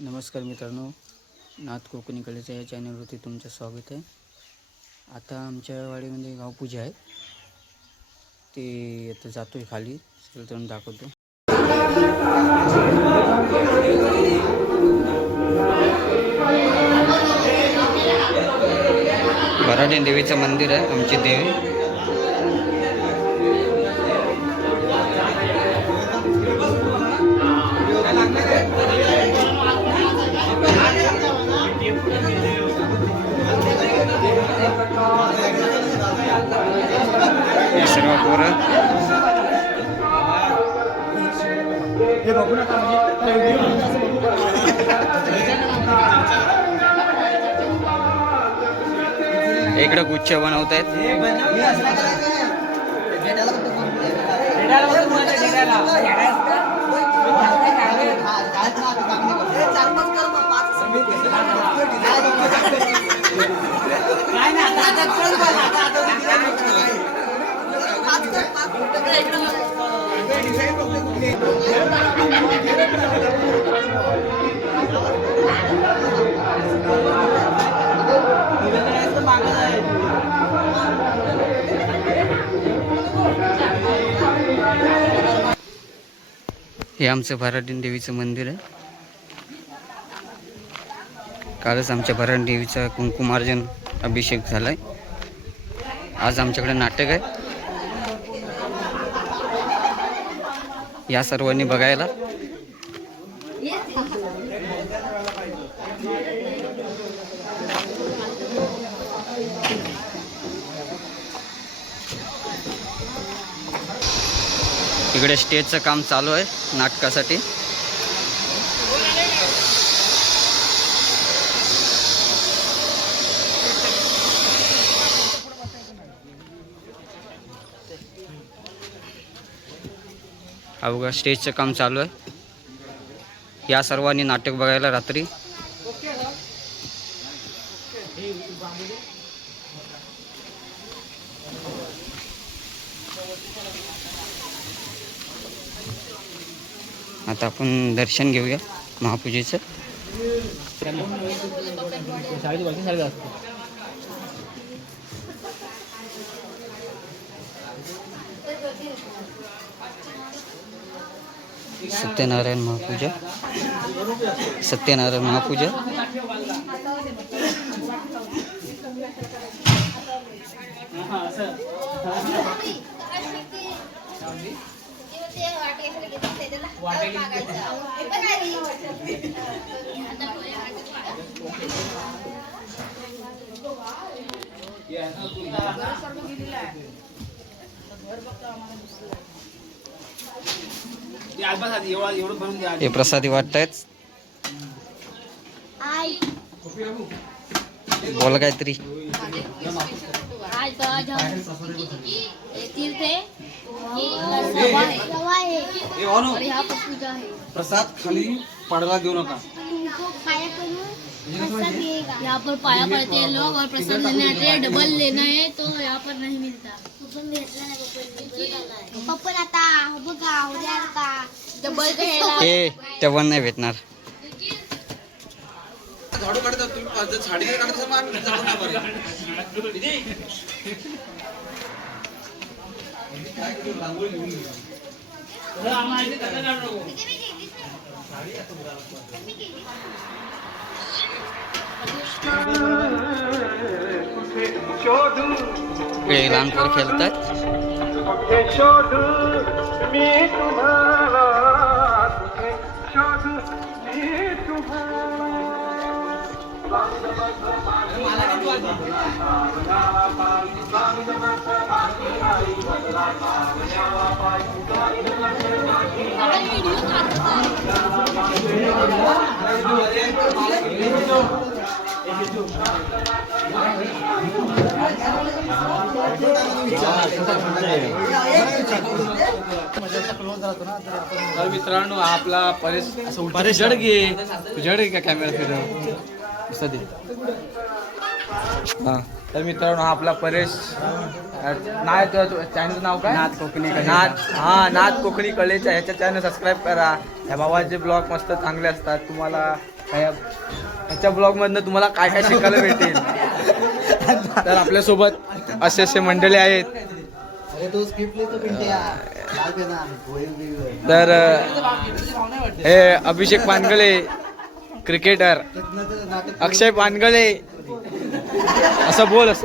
नमस्कार मित्रांनो, नाथ कोकणी कलेच्या या चॅनलवरती तुमचं स्वागत आहे. आता आमच्या वाडीमध्ये गावपूजा आहे, ते आता जातो आहे खाली, सगळं दाखवतो. भराडी देवीचं मंदिर आहे, आमची देवी. सर्व पोरं इकडं गुच्छ बनवत आहेत. हे आमचं भराडी देवीचं मंदिर आहे. कालच आमच्या भराडी देवीचा कुंकुमार्जन अभिषेक झालाय. आज आमच्याकडे नाटक आहे, या सर्वांनी बघायला. इकडे स्टेजचं काम चालू आहे नाटकासाठी. अवघा स्टेजचं काम चालू आहे. या सर्वांनी नाटक बघायला रात्री. आता आपण दर्शन घेऊया महापूजेचं. सत्यनारायण महापूजा, सत्यनारायण महापूजा. हे प्रसादी वाटतायत. बोला काहीतरी. प्रसाद खाली पड़वा देऊ नका. यहाँ पर पाया पड़ते हैं लोग और प्रसाद लेने आते हैं. डबल लेना है तो यहाँ पर नहीं मिलता. पप्पन आता बघा उद्या आता डबल हे तेव्हा नाही भेटणार. झाडू काढता तुम्ही, झाडी काढता मग आम्ही झाडू नाही बरं. लहान पोर खेळतात. तर मित्रांनो, आपला परेश जड घे का कॅमेरा फिरव सदी. तर मित्रांनो, हा आपला परेश नाही, चॅनलचं नाव काय? नाथ कोकणी. नाथ कोकणी कलेचा ह्याच्या चॅनल सबस्क्राईब करा. ह्या भावाचे ब्लॉग मस्त चांगले असतात, तुम्हाला ह्याच्या ब्लॉग मधनं तुम्हाला काय काय शिकायला भेटेल. तर आपल्यासोबत असे असे मंडळी आहेत. तर हे अभिषेक पानगळे क्रिकेटर, अक्षय पानगळे. असं बोल. काय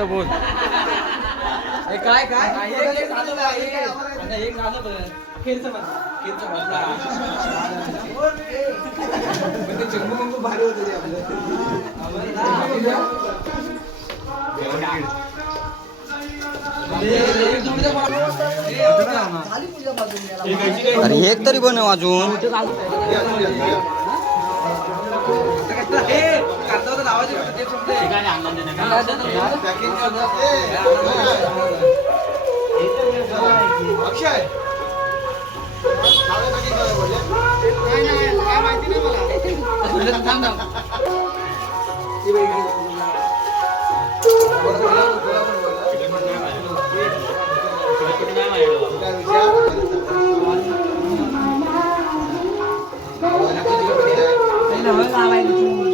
अरे एक तरी बनव अजून. लावायचं